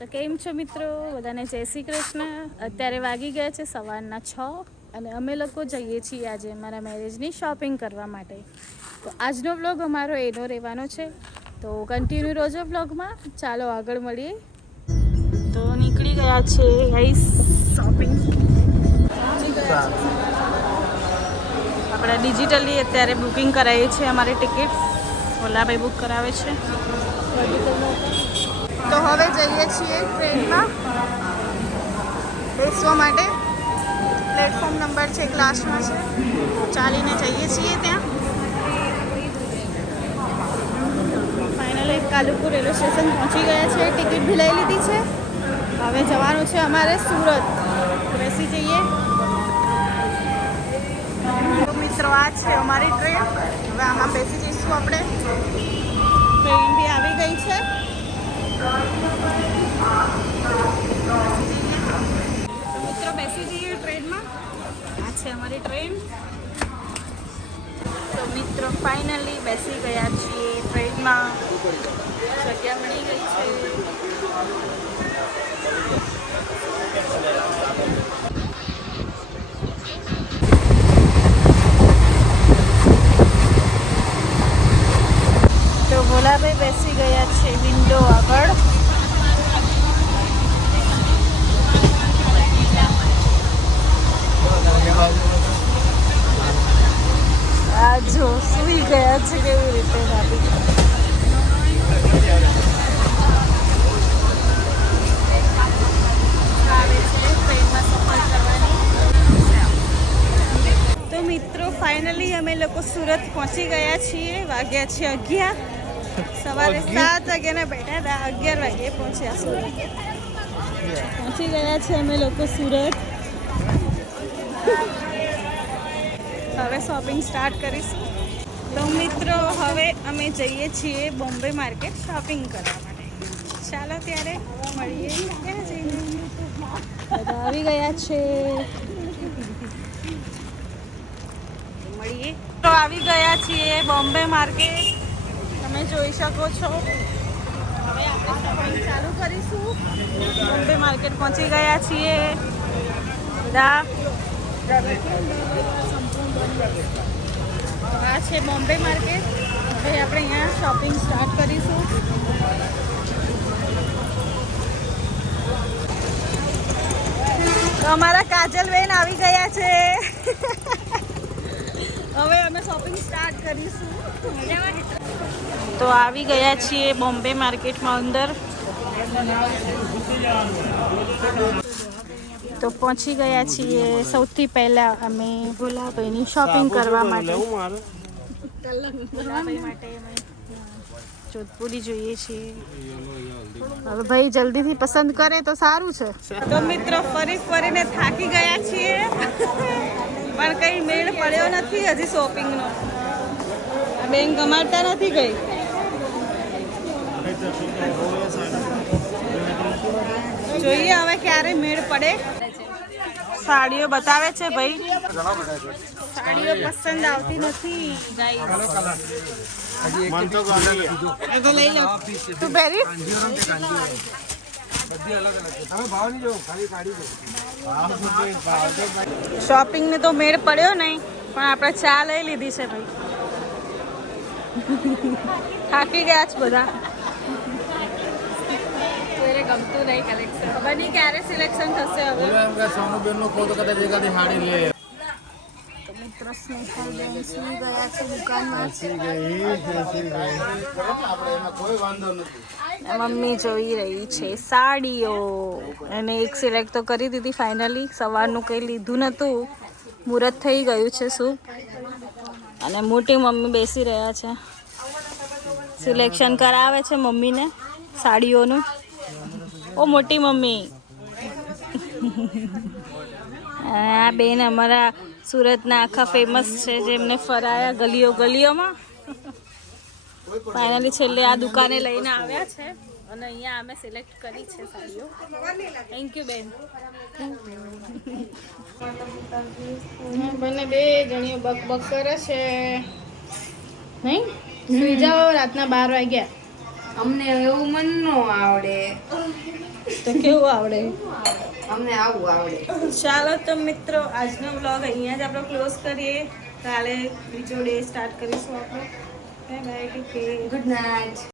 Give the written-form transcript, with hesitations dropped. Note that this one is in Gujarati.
તો કેમ છો મિત્રો? બધાને જય શ્રી કૃષ્ણ. અત્યારે વાગી ગયા છે સવારના 6 અને અમે લોકો જઈએ છીએ આજે અમારા મેરેજની શોપિંગ કરવા માટે. તો આજનો વ્લોગ અમારો એનો રહેવાનો છે, તો કન્ટિન્યુ રોજો વ્લોગમાં. ચાલો આગળ મળીએ. તો નીકળી ગયા છે ગાઈસ શોપિંગ. આપણે ડિજિટલી અત્યારે બુકિંગ કરાવીએ છીએ અમારી ટિકિટ. ઓલાભાઈ બુક કરાવે છે. તો હવે જઈએ છીએ ટ્રેનમાં બેસવા માટે. પ્લેટફોર્મ નંબર છે ક્લાસમાં છે, ચાલીને જઈએ છીએ ત્યાં. ફાઇનલી કાલુપુર રેલવે સ્ટેશન પહોંચી ગયા છે. ટિકિટ બી લઈ લીધી છે. હવે જવાનું છે અમારે સુરત. બેસી જઈએ. તો મિત્રો આ છે અમારી ટ્રેન. હવે આમાં બેસી જઈશું આપણે. ટ્રેન બી આવી ગઈ છે. મિત્રો બેસી જઈએ ટ્રેનમાં. આ છે અમારી ટ્રેન. તો મિત્રો ફાઇનલી બેસી ગયા છીએ ટ્રેનમાં. જગ્યા મળી ગઈ છે. તો ભોલાભાઈ બેસી ગયા છે વિન્ડો આગળ. આ જો સુઈ ગયા છે કેવી રીતે. તો મિત્રો ફાઇનલી અમે લોકો સુરત પહોંચી ગયા છીએ. વાગ્યા છે 11. સવારે 7 વાગ્યાના બેઠા હતા, 11 વાગે પહોંચ્યા સુરત. પહોંચી ગયા છે અમે લોકો સુરત. હવે શોપિંગ સ્ટાર્ટ કરીશું. તો મિત્રો હવે અમે જઈએ છીએ બોમ્બે માર્કેટ શોપિંગ કરવા માટે. ચાલો ત્યારે મળીએ. ક્યાં જઈને બધા આવી ગયા છે. મળીએ. તો આવી ગયા છીએ બોમ્બે માર્કેટ. તમે જોઈ શકો છો. હવે આપણે શોપિંગ ચાલુ કરીશું. બોમ્બે માર્કેટ પહોંચી ગયા છીએ બધા. આ છે બોમ્બે માર્કેટ. હવે આપણે અહીંયા શોપિંગ સ્ટાર્ટ કરીશું. તો અમારા કાજલબેન આવી ગયા છે. હવે અમે શોપિંગ સ્ટાર્ટ કરીશું. તો આવી ગયા છીએ બોમ્બે માર્કેટમાં અંદર. તો પહોંચી ગયા છીએ. સૌથી પહેલા અમે ભોલાભાઈની શોપિંગ કરવા માટે. ભોલાભાઈ માટે અમે જોધપુરી જોઈએ છીએ. હવે ભાઈ જલ્દીથી પસંદ કરે તો સારું છે. તો મિત્રો ફરી ફરીને થાકી ગયા છીએ, પણ કંઈ મેળ પડ્યો નથી હજી શોપિંગનો. આ બેન ગમાડતા નથી ગઈ. જોઈએ હવે ક્યારે મેળ પડે. સાડીઓ બતાવે છે ભાઈ. સાડીઓ પસંદ આવતી નથી. તું પહેરી શોપિંગ ને તો મેળ પડ્યો નહીં, પણ આપણે ચા લઈ લીધી છે ભાઈ. થાકી ગયા છે બધા. ગમતું નહીં કલેક્શન. ખબર નહીં ક્યારે સિલેક્શન થશે હવે. તો મિત્રો સ્નેહલબેન સી ગયા છે દુકાનમાં. મમ્મી જોઈ રહી છે સાડીઓ. અને એક સિલેક્ટ તો કરી દીધી ફાઇનલી. સવારનું કંઈ લીધું નહોતું, મુહૂર્ત થઈ ગયું છે શું. અને મોટી મમ્મી બેસી રહ્યા છે, સિલેક્શન કરાવે છે મમ્મીને સાડીઓનું. ઓ મોટી મમ્મી. આ બેન અમારા સુરતના આખા ફેમસ છે, જેમને ફરાયા ગલીઓ ગલીઓમાં. ફાઇનલી છેલ્લે આ દુકાને લઈને આવ્યા છે અને અહીંયા અમે સિલેક્ટ કરી છે સાડીઓ. થેન્ક યુ બેન. બંને બે જણીઓ બક બક કરે છે. નહીં સુઈ જાઓ, રાતના 12 વાગ્યા. અમને એવું મન નો આવડે. તો કેવું આવડે? અમને આવું આવડે. ચાલો તો મિત્રો આજનો વ્લોગ અહીંયા જ આપણે ક્લોઝ કરીએ. કાલે બીજો ડે સ્ટાર્ટ કરીશું આપણે. Bye bye. Good night.